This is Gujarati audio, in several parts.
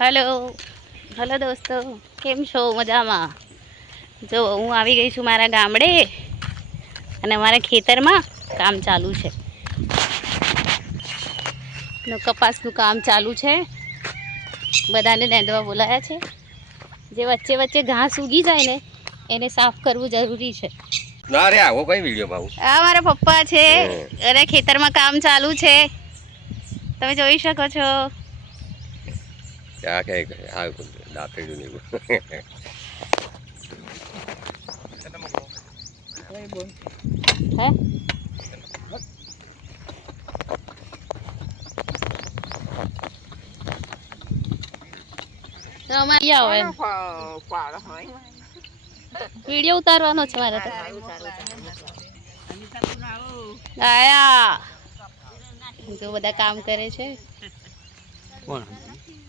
હલો. હલો દોસ્તો કેમ છો? મજામાં? જો હું આવી ગઈ છું મારા ગામડે અને મારા ખેતરમાં કામ ચાલુ છે. નો કપાસનું કામ ચાલુ છે. બધાને નેંદવા બોલાયા છે. જે વચ્ચે વચ્ચે ઘાસ ઉગી જાય ને એને સાફ કરવું જરૂરી છે. ના રે આવો કઈ વીડિયો ભાવ આ મારા પપ્પા છે અરે ખેતરમાં કામ ચાલુ છે. તમે જોઈ શકો છો. આ કઈ ಡಾಕ್ಟರ್ એમ વીડિયો ઉતારવાનો છે મારે તો આયા જો બધા કામ કરે છે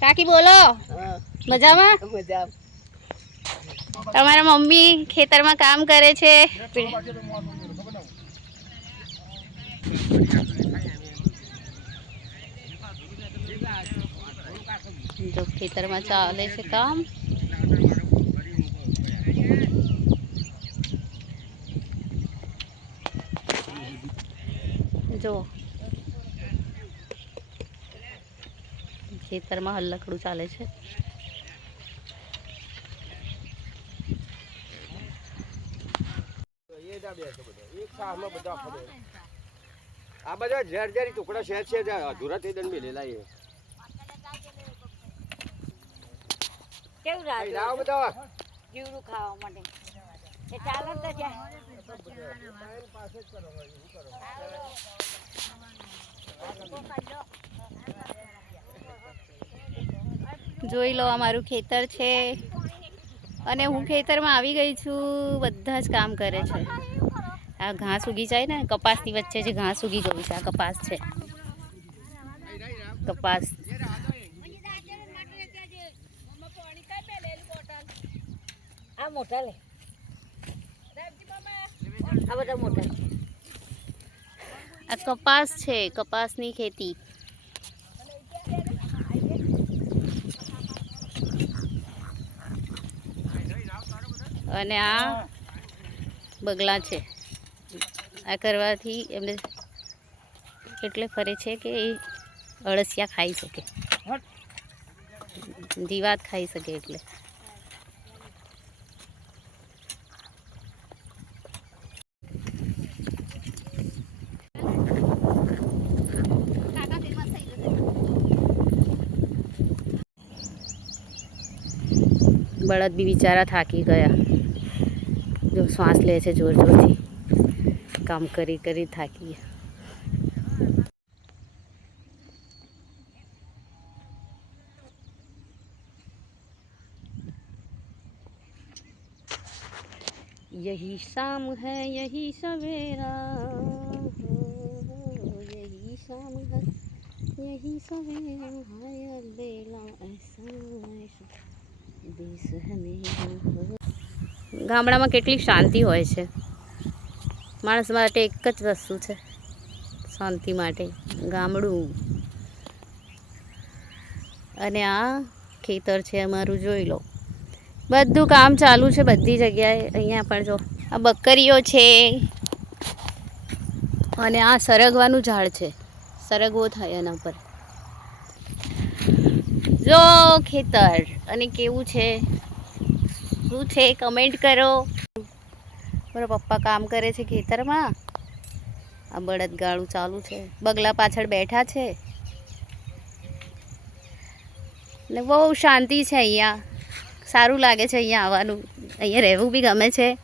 કાકી બોલો. મજામાં. તમારા મમ્મી ખેતરમાં કામ કરે છે? જો ખેતરમાં ચાલે છે કામ. જો ખેતરમાં હલ્લકડું ચાલે છે. આ બધા ઝેર ઝેરી ટુકડા શેર છે અધૂરા થઈ દંડ મેલેલા એ કેવું અહીં બધા. જીવડું ખાવા માટે. એ ચાલો જોઈ લો અમારું ખેતર છે. અને હું ખેતરમાં આવી ગઈ છું બધા જ કામ કરે છે. આ ઘાસ ઉગી જાય ને કપાસની વચ્ચે જે ઘાસ ઉગી ગયું છે આ કપાસ છે. કપાસ. આ મોટા લે. આ બધા મોટા. આ કપાસ છે કપાસની ખેતી. અને આ બગલા છે. આ કરવાથી એમને એટલે ફરે છે કે એ અળસિયા ખાઈ શકે. જીવાત ખાઈ શકે એટલે. બળદ બી બિચારા થાકી ગયા. જો શ્વાસ લે છે જોર જોરથી કામ કરી કરી થાકી ગયા यही शाम है यही सवेरा हो, यही शाम है यही सवेरा है बेला ऐसा ऐसा દેશ है मेरा ગામડામાં કેટલી શાંતિ હોય છે. માણસ માટે એક જ વસ્તુ છે. શાંતિ માટે. ગામડું. અને આ ખેતર છે અમારું, જોઈ લો. બધું કામ ચાલુ છે બધી જગ્યાએ. અહીંયા પણ જો, આ બકરીઓ છે. અને આ સરગવાનું ઝાડ છે. સરગવો થાય એના પર. જો ખેતર. અને કેવું છે? શું છે? કમેન્ટ કરો. મારા પપ્પા કામ કરે છે ખેતરમાં. આ બળદ ગાળું ચાલુ છે. બગલા પાછળ બેઠા છે. ને બહુ શાંતિ છે અહીંયા. સારું લાગે છે અહીંયા આવવાનું. અહીંયા રહેવું બી ગમે છે.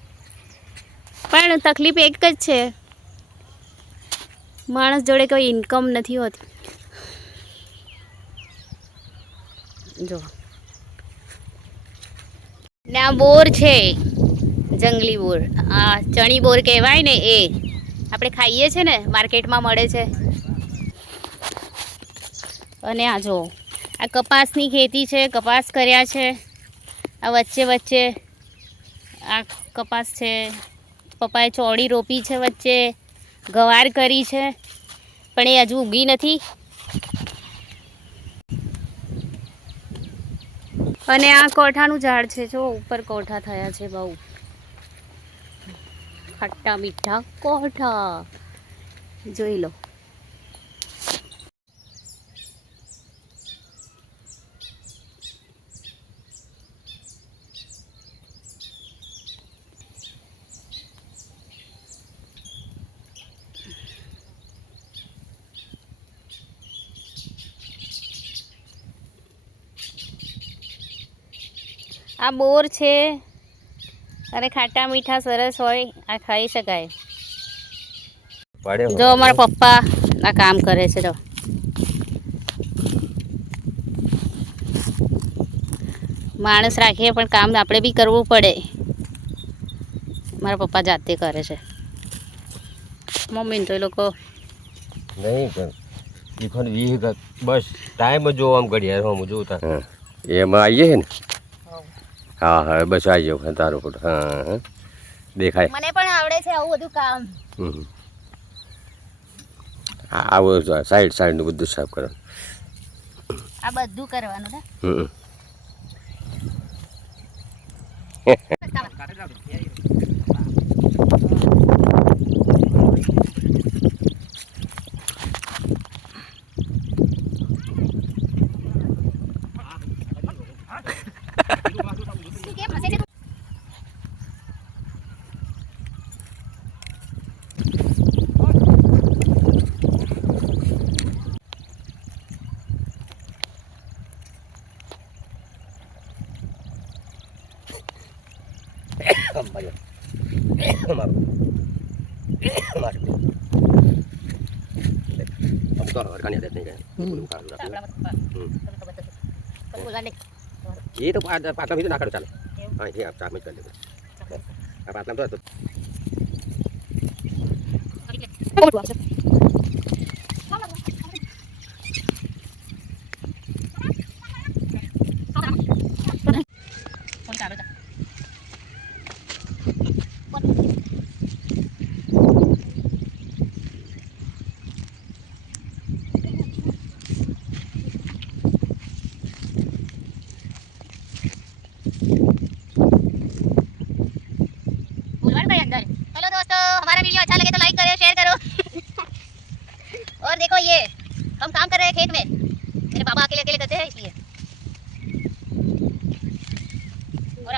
પણ તકલીફ એક જ છે. માણસ જોડે કોઈ ઇન્કમ નથી હોતી. જો. ને આ બોર છે. જંગલી બોર. આ ચણી બોર કહેવાય ને એ. આપણે ખાઈએ છે ને, માર્કેટમાં મળે છે. અને આ જો, આ કપાસની ખેતી છે, કપાસ કર્યા છે. આ વચ્ચે વચ્ચે આ કપાસ છે. પપ્પાએ ચોળી રોપી છે વચ્ચે. ગવાર કરી છે. પણ એ હજુ ઉગી નથી. અને આ કોઠાનું ઝાડ છે, જો ઉપર કોઠા થયા છે બહુ. ખટ્ટા મીઠા કોઠા. જોઈ લો. આ બોર છે. અને ખાટા મીઠા સરસ હોય આ ખાઈ શકાય. જો અમારા પપ્પા આ કામ કરે છે તો માણસ રાખીએ પણ કામ આપણે બી કરવું પડે. મારા પપ્પા જાતે કરે છે. મમ્મી તો એ લોકો નહીં દીખોને વીહ બસ ટાઈમ જોવા આમ ઘડિયાળ હું જોતા. એમાં આવીએ ને? હા હા બસ આવી જાવ તારો ફોટો. હા હા દેખાય. મને પણ આવડે છે આવું બધું કામ. આવો સાઈડ સાઈડનું બધું સાફ કરવાનું આ બધું કરવાનું ને હમ. એ તો પાટલા ભીતર નાખવાનું ચાલે હા એ ચાર મિનિટ કરી લેવું આ પાટલા તો हेलो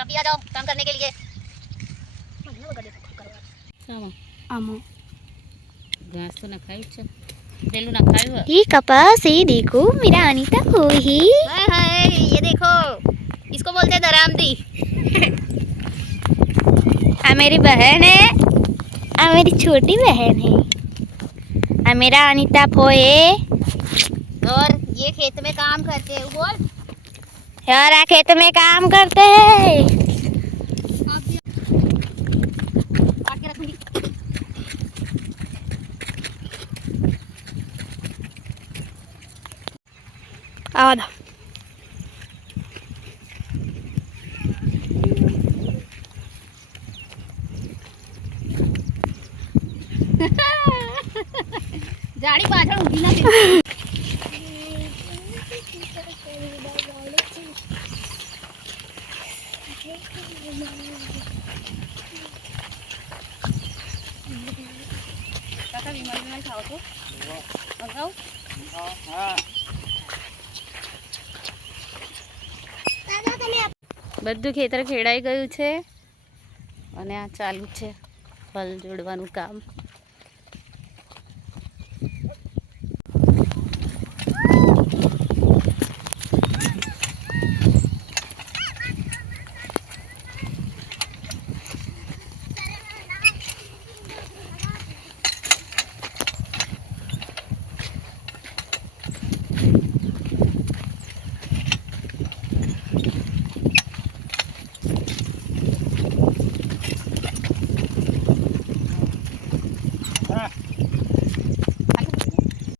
दिया जाओ काम करने के लिए। कपास ये देखो मेरा अनीता को ही। ये देखो इसको बोलते हैं दरामदी आ मेरी बहन है। आ मेरी छोटी बहन है। आ मेरा अनीता फोए और ये खेत में काम करते हैं बोल यार आ खेत में काम करते हैं काट છો મંગાવું બધું ખેતર ખેડાઈ ગયું છે. અને આ ચાલુ છે. ફલ જોડવાનું કામ.